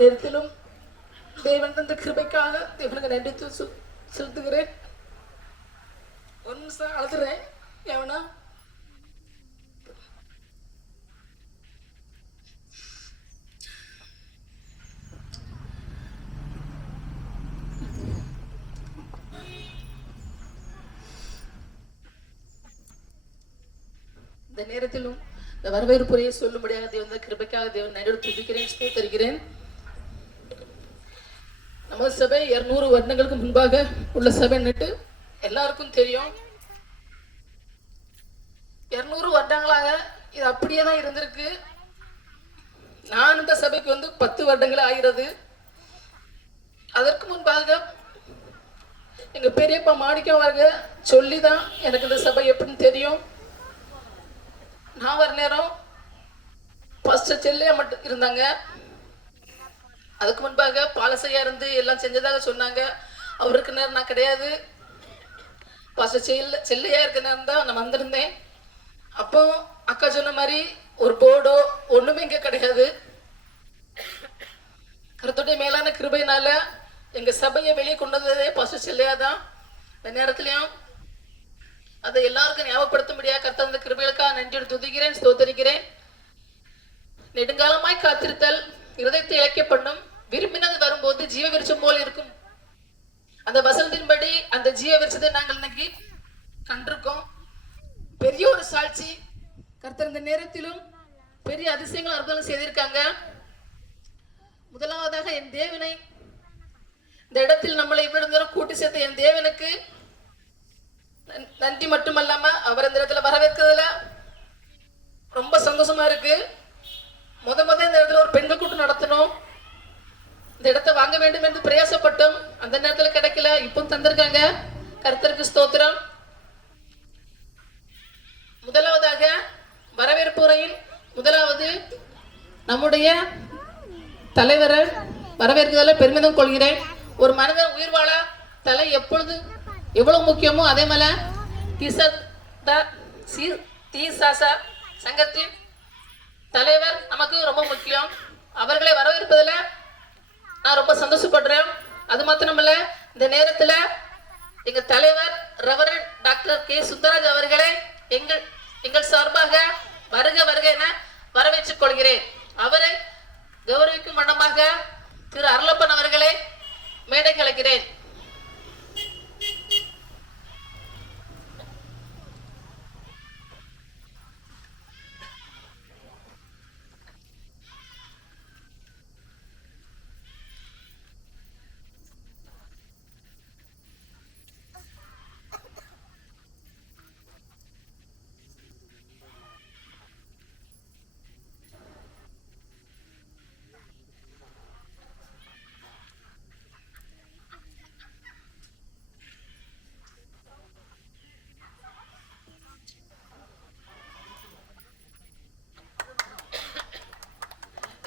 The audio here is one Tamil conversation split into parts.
நேரத்திலும் தேவன் தந்த கிருபைக்காக தேவனுக்கு நன்றி செலுத்துகிறேன். ஒரு நிமிஷம் அழுதுறேன். எவனா இந்த நேரத்திலும் இந்த வரவேற்புரையை சொல்லும்படியாக தேவன் கிருபைக்காக தேவன் நன்றி துதிக்கிறேன், ஸ்தோத்திரிக்கிறேன். நம்ம சபை 200 வருடங்களுக்கு முன்பாக உள்ள சபை நட்டு எல்லாருக்கும் தெரியும். 200 வருடங்களாக இது அப்படியே தான் இருந்திருக்கு. நான் இந்த சபைக்கு 10 வருடங்கள் ஆகிறது. அதற்கு முன்பாக எங்க பெரியப்பா மாணிக்கம் அவர்கள் சொல்லிதான் எனக்கு இந்த சபை எப்படின்னு தெரியும். நான் வர நேரம் பாஸ்டர் செல்லையா மட்டும் இருந்தாங்க. அதுக்கு முன்பாக பாலசையா இருந்து எல்லாம் செஞ்சதாக சொன்னாங்க. அவருக்கு நேரம் நான் கிடையாது. பாஸ்டர் செல்லையா இருக்க நேரம் தான் நான் வந்திருந்தேன். அப்போ அக்கா சொன்ன மாதிரி ஒரு போர்டோ ஒண்ணுமே இங்க கிடையாது. கர்த்தருடைய மேலான கிருபையினால எங்க சபையை வெளியே கொண்டு வந்ததே பாஸ்டர் செல்லையா தான். இந்த நேரத்திலையும் அதை எல்லாருக்கும் ஞாபகப்படுத்த முடியாது. கர்த்தர் அந்த கிருபைகளுக்காக நன்றி துதிக்கிறேன், ஸ்தோத்தரிக்கிறேன். நெடுங்காலமாய் காத்திருத்தல் இருதயத்தை இழைக்க பண்ணும், விரும்பினது வரும்போது ஜீவ விருட்சம் போல் இருக்கும். அந்த வசனத்தின்படி அந்த ஜீவ விருட்சத்தை நாங்கள் இன்னைக்கு கண்டிருக்கோம். பெரிய ஒரு சாட்சி. கர்த்தர் இந்த நேரத்திலும் பெரிய அதிசயங்கள் அற்புதம் செய்திருக்காங்க. முதலாவதாக என் தேவனை இந்த இடத்தில் நம்மளை இவ்வளவு தூரம் கூட்டி சேர்த்த என் தேவனுக்கு நன்றி மட்டுமல்லாம அவர் இந்த இடத்துல வரவேற்கிறதுல ரொம்ப சந்தோஷமா இருக்கு. முத இந்த இடத்துல ஒரு பெண்கள் கூட்டம் நடத்தணும். இந்த இடத்தை வாங்க வேண்டும் என்று பிரயாசப்பட்டோம். அந்த நேரத்தில் கிடைக்கல, இப்போ தந்திருக்காங்க. கர்த்தருக்கு ஸ்தோத்திரம். முதலாவதாக வரவேற்பு உரையில் முதலாவது நம்முடைய தலைவரை வரவேற்கிறதுல பெருமிதம் கொள்கிறேன். ஒரு மனிதன் உயிர் வாழ தலை எப்பொழுது எவ்வளவு முக்கியமோ அதே மேல தீசாசா சங்கத்தின் தலைவர் நமக்கு ரொம்ப முக்கியம். அவர்களை வரவேற்பதில் நான் ரொம்ப சந்தோஷப்படுறேன். அது மாத்திரமல்ல, இந்த நேரத்தில் எங்க தலைவர் ரெவரண்ட் டாக்டர் கே சுந்தராஜ் அவர்களை எங்கள் சார்பாக வருக வருக என வரவேற்றுக் கொள்கிறேன். அவரை கௌரவிக்கும் வண்ணமாக திரு அருளப்பன் அவர்களை மேடைக்கு அழைக்கிறேன்.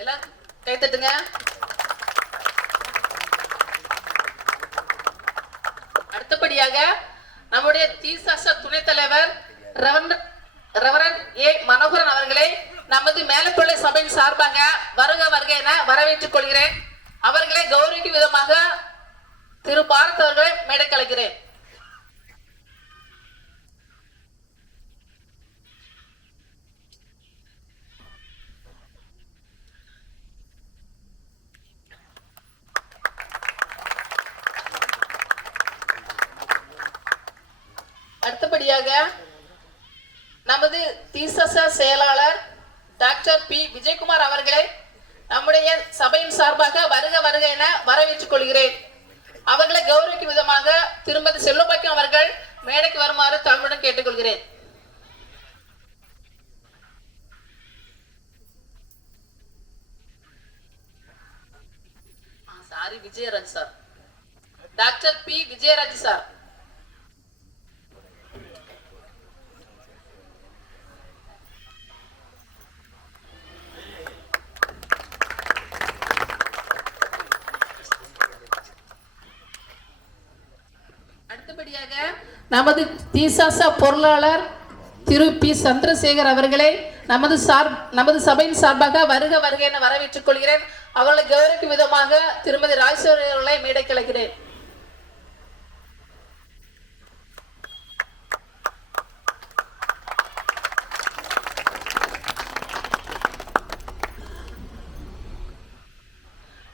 எல்லாம் கைத்தட்டுங்க. அடுத்தபடியாக நம்முடைய தீசாசா துணைத் தலைவர் ரெவரண்ட் ஏ மனோகரன் அவர்களை நமது மேலப்பள்ளி சபையின் சார்பாக வருக வருக என வரவேற்றுக் கொள்கிறேன். அவர்களை கௌரவிக்கும் விதமாக திரு பாரத் அவர்களை மேடைக்கு அழைக்கிறேன். அடுத்தபடியாக நமது தீசாசா செயலாளர் டாக்டர் பி விஜயகுமார் அவர்களை நம்முடைய சபையின் சார்பாக வருக வருக என வரவேற்றுக் கொள்கிறேன். அவர்களை கௌரவிக்கும் விதமாக திருமதி செல்வபாக்கியம் அவர்கள் மேடைக்கு வருமாறு தமிழுடன் கேட்டுக்கொள்கிறேன். Vijayaraj sir, doctor P Vijayaraj sir. அடுத்தபடியாக நமது தீசாசா பொருளாளர் திரு பி சந்திரசேகர் அவர்களை நமது சபையின் சார்பாக வருக வருக என வரவேற்றுக் கொள்கிறேன். அவர்களை கௌரவிக்கும் விதமாக திருமதி ராஜேஸ்வரி அவர்களை மேடைக்கு அழைக்கிறேன்.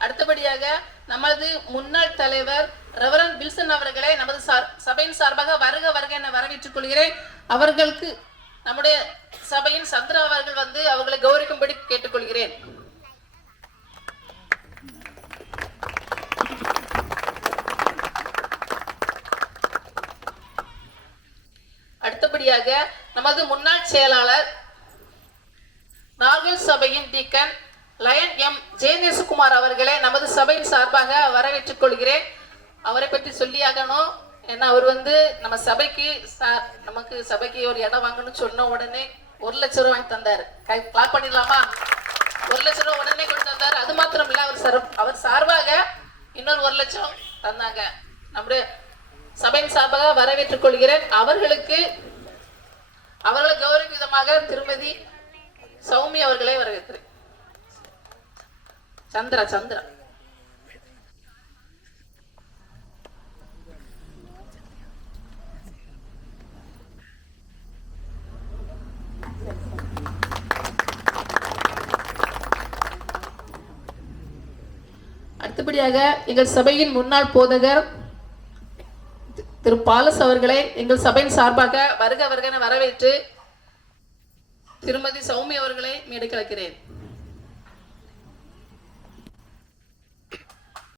அடுத்தபடியாக நமது முன்னாள் தலைவர் ரெவரண்ட் வில்சன் அவர்களை நமது சபையின் சார்பாக வருக வருக என வரவேற்றுக் கொள்கிறேன். அவர்களுக்கு நம்முடைய சபையின் சந்திரா அவர்கள் வந்து அவர்களை கௌரவிக்கும்படி கேட்டுக்கொள்கிறேன். அடுத்தபடியாக நமது முன்னாள் செயலாளர் நாகல் சபையின் டீக்கன் லயன் எம் ஜெயநேசகுமார் அவர்களை நமது சபையின் சார்பாக வரவேற்றுக் கொள்கிறேன். அவரை பற்றி சொல்லியாகணும். ஏன்னா அவர் வந்து நம்ம நமக்கு சபைக்கு ஒரு இடம் வாங்கணும்னு சொன்ன உடனே 1 லட்சம் ரூபாய் வாங்கி தந்தாரு. கிளாப் பண்ணிடலாமா? 1 லட்சம் ரூபாய் உடனே கொண்டு தந்தாரு. அது மாத்திரம் இல்ல, அவர் சார்பாக இன்னொரு 1 லட்சம் தந்தாங்க. நம்முடைய சபையின் சார்பாக வரவேற்றுக் கொள்கிறேன். அவர்களை கௌரவிக்கும் விதமாக திருமதி சௌமி அவர்களை வரவேற்கிறேன். சந்திரா அடுத்தபடியாக எங்கள் சபையின் முன்னாள் போதகர் திரு பாலஸ் அவர்களை எங்கள் சபையின் சார்பாக வருக வருக என வரவேற்று திருமதி சௌமி அவர்களை மேடைக்கு அழைக்கிறேன்.